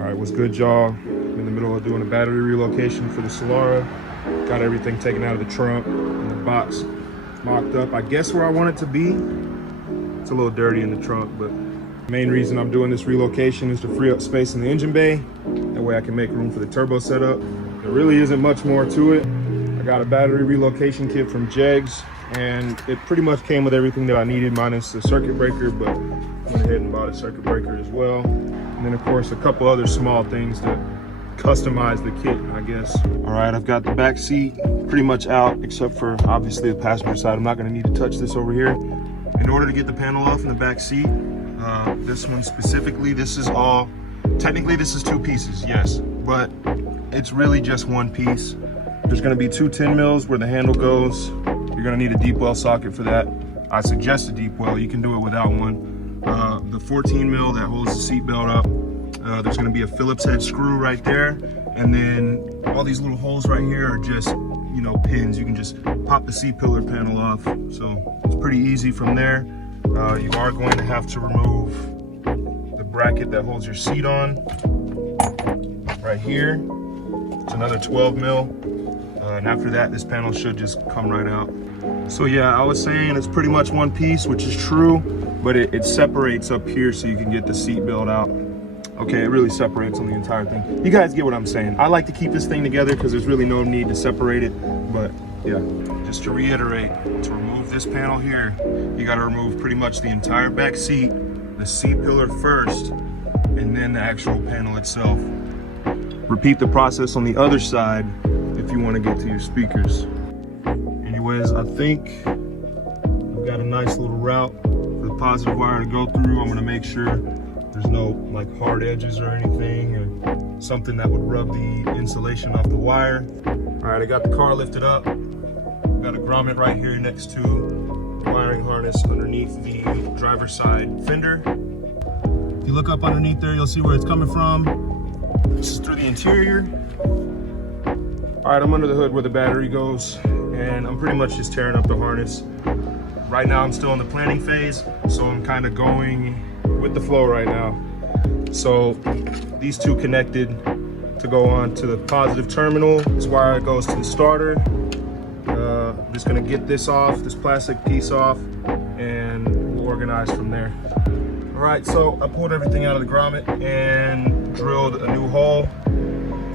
All right, what's good, y'all? I'm in the middle of doing a battery relocation for the Solara. Got everything taken out of the trunk and the box mocked up, I guess where I want it to be. It's a little dirty in the trunk, but the main reason I'm doing this relocation is to free up space in the engine bay. That way I can make room for the turbo setup. There really isn't much more to it. I got a battery relocation kit from Jegs, and it pretty much came with everything that I needed minus the circuit breaker, but I went ahead and bought a circuit breaker as well. And then of course a couple other small things to customize the kit, I guess. All right, I've got the back seat pretty much out, except for obviously the passenger side. I'm not gonna need to touch this over here. In order to get the panel off in the back seat, this one specifically, this is all, technically this is two pieces, yes, but it's really just one piece. There's gonna be two 10 mils where the handle goes. You're gonna need a deep well socket for that. I suggest a deep well, you can do it without one. The 14 mil that holds the seat belt up. There's gonna be a Phillips head screw right there. And then all these little holes right here are just, you know, pins. You can just pop the seat pillar panel off. So it's pretty easy from there. You are going to have to remove the bracket that holds your seat on right here. It's another 12 mil. And after that, this panel should just come right out. So yeah, I was saying it's pretty much one piece, which is true, but it separates up here so you can get the seat belt out. Okay, it really separates on the entire thing. You guys get what I'm saying. I like to keep this thing together because there's really no need to separate it, but yeah. Just to reiterate, to remove this panel here, you gotta remove pretty much the entire back seat, the seat pillar first, and then the actual panel itself. Repeat the process on the other side if you want to get to your speakers. Anyways, I think I've got a nice little route for the positive wire to go through. I'm gonna make sure there's no like hard edges or anything or something that would rub the insulation off the wire. All right, I got the car lifted up. Got a grommet right here next to the wiring harness underneath the driver's side fender. If you look up underneath there, you'll see where it's coming from. This is through the interior. All right, I'm under the hood where the battery goes, and I'm pretty much just tearing up the harness. Right now, I'm still in the planning phase, so I'm kind of going with the flow right now. So these two connected to go on to the positive terminal. This wire goes to the starter. I'm just gonna get this off, this plastic piece off, and we'll organize from there. All right, so I pulled everything out of the grommet and drilled a new hole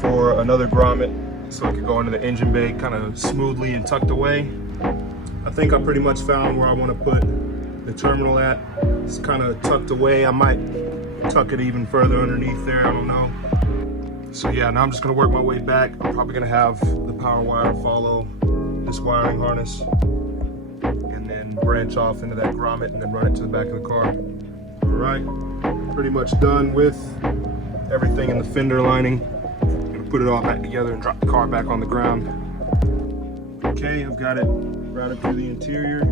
for another grommet so it could go into the engine bay kind of smoothly and tucked away. I think I pretty much found where I want to put the terminal at. It's kind of tucked away. I might tuck it even further underneath there, I don't know. So yeah, now I'm just gonna work my way back. I'm probably gonna have the power wire follow this wiring harness and then branch off into that grommet and then run it to the back of the car. All right, pretty much done with everything in the fender lining. I'm gonna put it all back together and drop the car back on the ground. Okay, I've got it routed through the interior,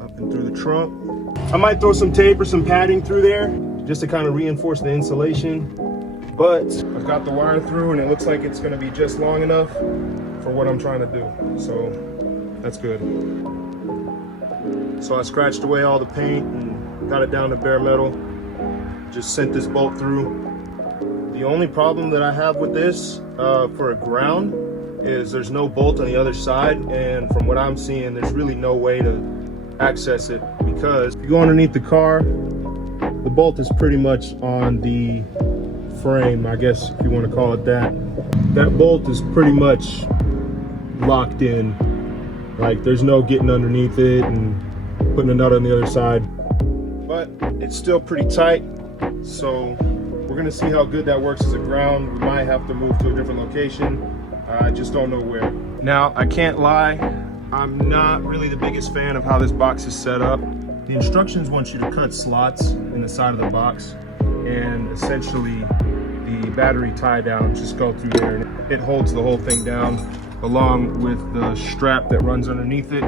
up and through the trunk. I might throw some tape or some padding through there just to kind of reinforce the insulation, but I've got the wire through and it looks like it's gonna be just long enough for what I'm trying to do, so that's good. So I scratched away all the paint and got it down to bare metal. Just sent this bolt through. The only problem that I have with this for a ground is there's no bolt on the other side, and from what I'm seeing, there's really no way to access it because if you go underneath the car, the bolt is pretty much on the frame, I guess if you want to call it that. That bolt is pretty much locked in. Like there's no getting underneath it and putting a nut on the other side. But it's still pretty tight, so we're gonna see how good that works as a ground. We might have to move to a different location. I just don't know where. Now, I can't lie, I'm not really the biggest fan of how this box is set up. The instructions want you to cut slots in the side of the box and essentially the battery tie downs just go through there and it holds the whole thing down along with the strap that runs underneath it.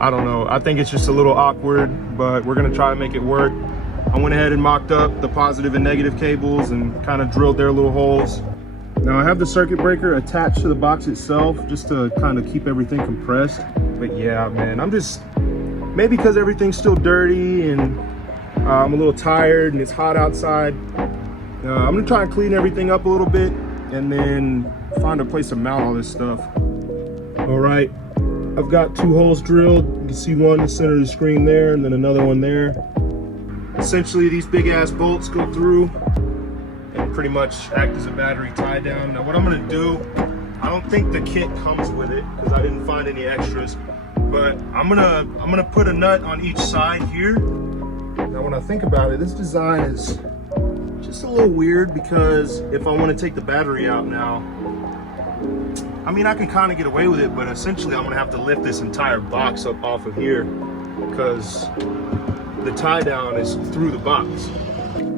I don't know, I think it's just a little awkward, but we're gonna try to make it work. I went ahead and mocked up the positive and negative cables and kind of drilled their little holes. Now I have the circuit breaker attached to the box itself just to kind of keep everything compressed. But yeah, man, I'm just, maybe because everything's still dirty and I'm a little tired and it's hot outside, I'm gonna try and clean everything up a little bit and then find a place to mount all this stuff. All right, I've got 2 holes drilled. You can see one in the center of the screen there and then another one there. Essentially, these big ass bolts go through and pretty much act as a battery tie down. Now what I'm gonna do, I don't think the kit comes with it because I didn't find any extras, but I'm gonna put a nut on each side here. Now when I think about it, this design is just a little weird because if I want to take the battery out now, I mean I can kind of get away with it, but essentially I'm gonna have to lift this entire box up off of here because the tie down is through the box.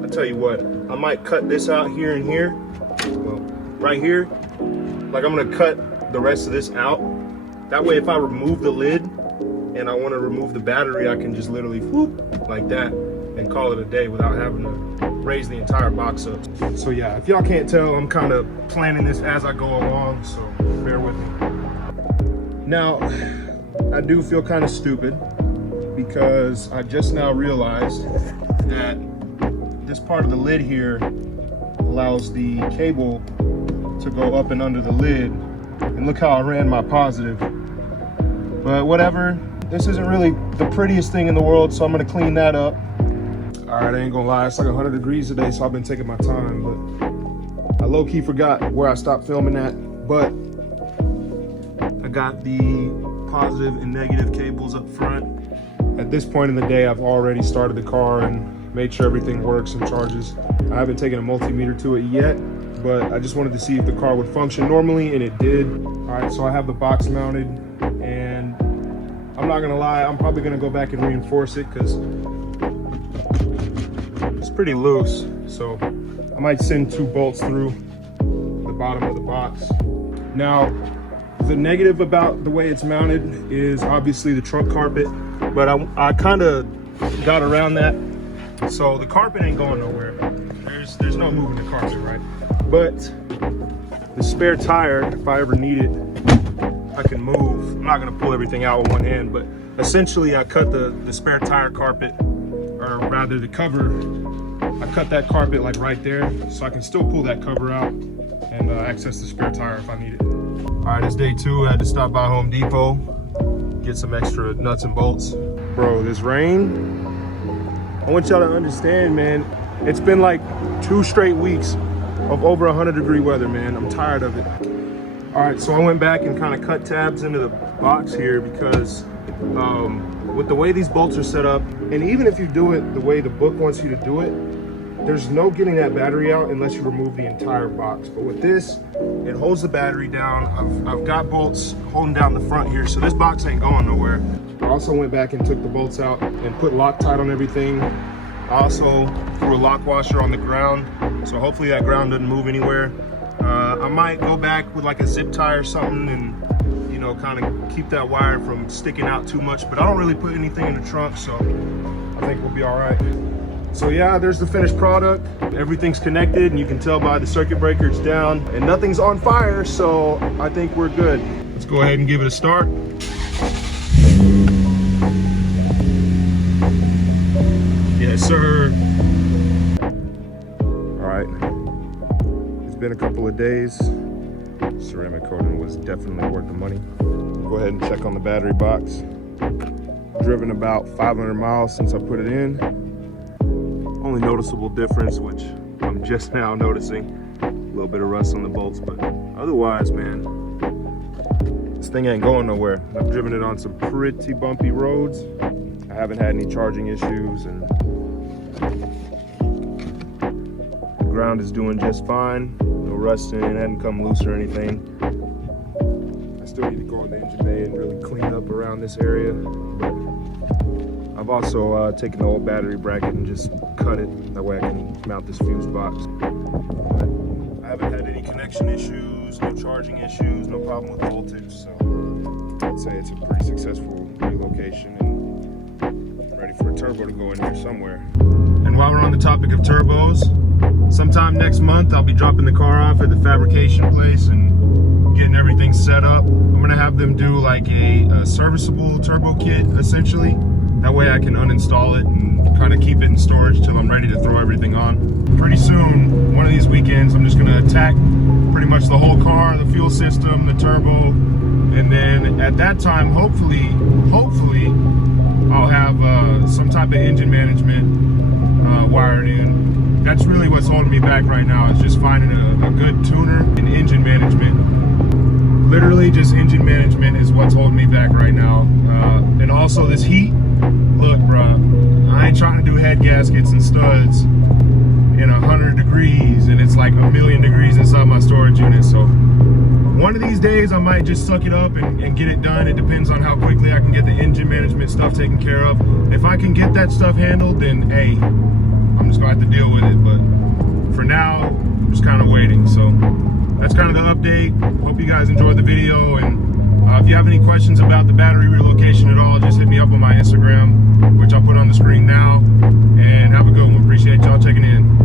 I tell you what, I might cut this out here and here, well, right here. Like I'm gonna cut the rest of this out. That way if I remove the lid and I wanna remove the battery, I can just literally whoop like that and call it a day without having to raise the entire box up. So yeah, if y'all can't tell, I'm kind of planning this as I go along, so bear with me. Now, I do feel kind of stupid because I just now realized that this part of the lid here allows the cable to go up and under the lid, and look how I ran my positive. But whatever, this isn't really the prettiest thing in the world, so I'm gonna clean that up. All right, I ain't gonna lie, it's like 100 degrees today, so I've been taking my time, but I low-key forgot where I stopped filming at, but I got the positive and negative cables up front. At this point in the day, I've already started the car and made sure everything works and charges. I haven't taken a multimeter to it yet, but I just wanted to see if the car would function normally, and it did. All right, so I have the box mounted, and I'm not gonna lie, I'm probably gonna go back and reinforce it because it's pretty loose. So I might send 2 bolts through the bottom of the box. Now, the negative about the way it's mounted is obviously the trunk carpet, but I kind of got around that. So the carpet ain't going nowhere. There's no moving the carpet, right? But the spare tire, if I ever need it, I can move. I'm not gonna pull everything out with one hand, but essentially I cut the spare tire carpet, or rather the cover, I cut that carpet like right there, so I can still pull that cover out and access the spare tire if I need it. All right, it's day 2. I had to stop by Home Depot, get some extra nuts and bolts. Bro, this rain, I want y'all to understand, man, it's been like 2 straight weeks of over 100-degree weather, man. I'm tired of it. All right, so I went back and kind of cut tabs into the box here because with the way these bolts are set up, and even if you do it the way the book wants you to do it, there's no getting that battery out unless you remove the entire box. But with this, it holds the battery down. I've got bolts holding down the front here, so this box ain't going nowhere. I also went back and took the bolts out and put Loctite on everything. I also threw a lock washer on the ground, so hopefully that ground doesn't move anywhere. I might go back with like a zip tie or something and, you know, kind of keep that wire from sticking out too much, but I don't really put anything in the trunk, so I think we'll be all right. So yeah, there's the finished product. Everything's connected, and you can tell by the circuit breaker it's down, and nothing's on fire, so I think we're good. Let's go ahead and give it a start. Yes, sir. All right, it's been a couple of days. Ceramic coating was definitely worth the money. Go ahead and check on the battery box. Driven about 500 miles since I put it in. Only noticeable difference, which I'm just now noticing, a little bit of rust on the bolts, but otherwise, man, this thing ain't going nowhere. I've driven it on some pretty bumpy roads. I haven't had any charging issues, and the ground is doing just fine. No rusting, it hadn't come loose or anything. I still need to go in the engine bay and really clean up around this area, but I've also taken the old battery bracket and just cut it. That way I can mount this fuse box. I haven't had any connection issues, no charging issues, no problem with voltage. So I'd say it's a pretty successful relocation, and I'm ready for a turbo to go in here somewhere. And while we're on the topic of turbos, sometime next month I'll be dropping the car off at the fabrication place and getting everything set up. I'm gonna have them do like a serviceable turbo kit, essentially. That way I can uninstall it and kind of keep it in storage till I'm ready to throw everything on. Pretty soon, one of these weekends, I'm just gonna attack pretty much the whole car, the fuel system, the turbo, and then at that time, hopefully, I'll have some type of engine management wired in. That's really what's holding me back right now, is just finding a good tuner and engine management. Literally just engine management is what's holding me back right now. And also this heat. Look, bro, I ain't trying to do head gaskets and studs in 100 degrees and it's like 1,000,000 degrees inside my storage unit. So one of these days I might just suck it up and get it done. It depends on how quickly I can get the engine management stuff taken care of. If I can get that stuff handled, then hey, I'm just gonna have to deal with it. But for now, I'm just kind of waiting. So that's kind of the update. Hope you guys enjoyed the video, and if you have any questions about the battery relocation at all, just hit me up on my Instagram, which I'll put on the screen now. And have a good one. Appreciate y'all checking in.